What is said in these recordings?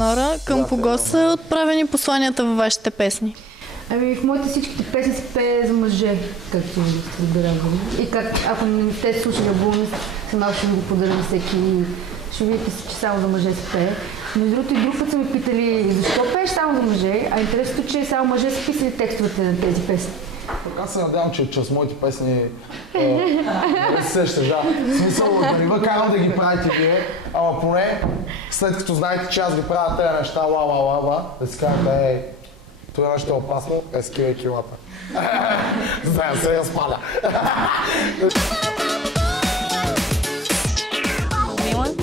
Нора. Към кого са отправени посланията във вашите песни? Ами в моите всичките песни се пее за мъже, както разбирам. И как, ако не сте слушали албума, малко ще ми го подаря на всеки. Ще видите, че само за мъже се пее. Между другото и друг път са ми питали защо пееш само за мъже, а интересното, че само мъже са писали текстовете на тези песни. Аз се надявам, че чрез моите песни не се сещаш, да. В смисъл, да не карам да ги правите вие, ама поне след като знаете, че аз ги правя тези неща, да си кажете, това нещо е опасно, скивай килата. Знаем се, я спада.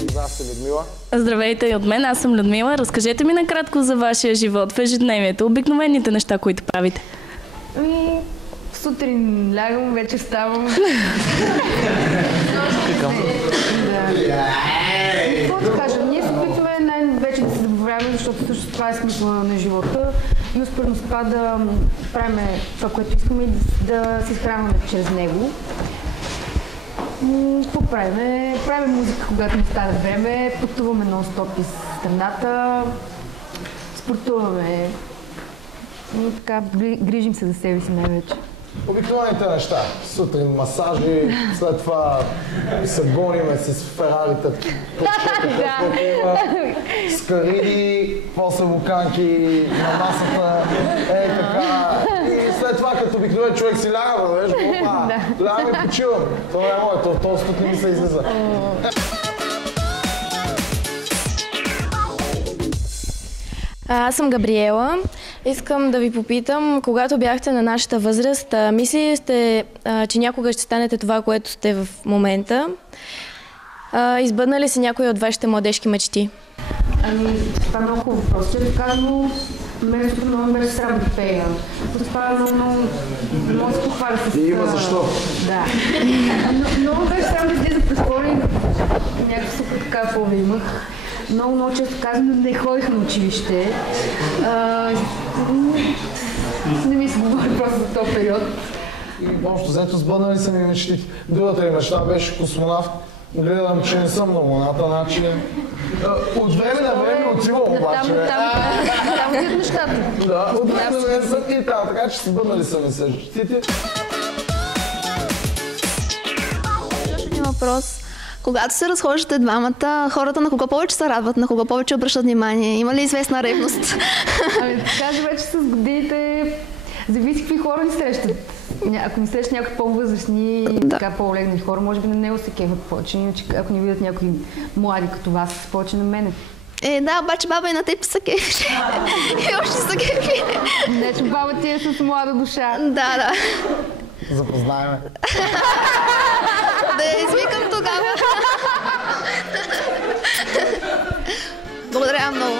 Здравейте, Людмила. Здравейте и от мен, аз съм Людмила. Разкажете ми накратко за вашия живот в ежедневието, обикновените неща, които правите. Сутрин лягам, вече ставам. Какво да кажа? Ние се опитваме най-вече да се забавляваме, защото също това е смисъла на живота. И успорно с това да правим това, което искаме и да се изхранваме чрез него. Какво правим? Правим музика, когато ни става време, пътуваме нон-стоп из страната, спортуваме и така, грижим се за себе си най-вече. Обикновените неща. Сутрин масажи, след това се гониме с ферарите, с кариди, после луканки на масата, така. И след това, като обикновен човек си ляга, виж, лягам и почивам. Това е моето, този стук не ми се излиза. Аз съм Габриела. Искам да ви попитам, когато бяхте на нашата възраст, мислили сте, че някога ще станете това, което сте в момента? Избъдна ли се някоя от вашите младежки мечти? Ами, това е много хубаво въпрос. Често казано, мен много беше срам да пея. Това е много се похваля с... И има защо? Да. Много беше срам да излиза през хора и някаква супер така фоба имах. Много често казвам, не ходих на училище. Не ми се говори просто за този период. И общо взето сбъднали са ми мечтите. Другата ми мечта беше космонавт. Гледам, че не съм на Луната, значи... От време на време отивам обаче. Там отиват нещата. Да, от време на време са и там, така че сбъднали са ми се мечтите. Един въпрос. Когато се разхождате двамата, хората на кого повече се радват, на кого повече обръщат внимание? Има ли известна ревност? Ами да кажа, вече с годините зависи какви хора ни срещат. Ако ни срещат някои по-възрастни и така по-олегнали хора, може би на него се кефат повече. Иначе ако ни видят някои млади като вас, повече на мене. Да, обаче баба и на теб са кефи. И още са кефи. Не, че баба ти е с млада душа. Да. Запознаваме. Да я извикам тогава. Благодаря много.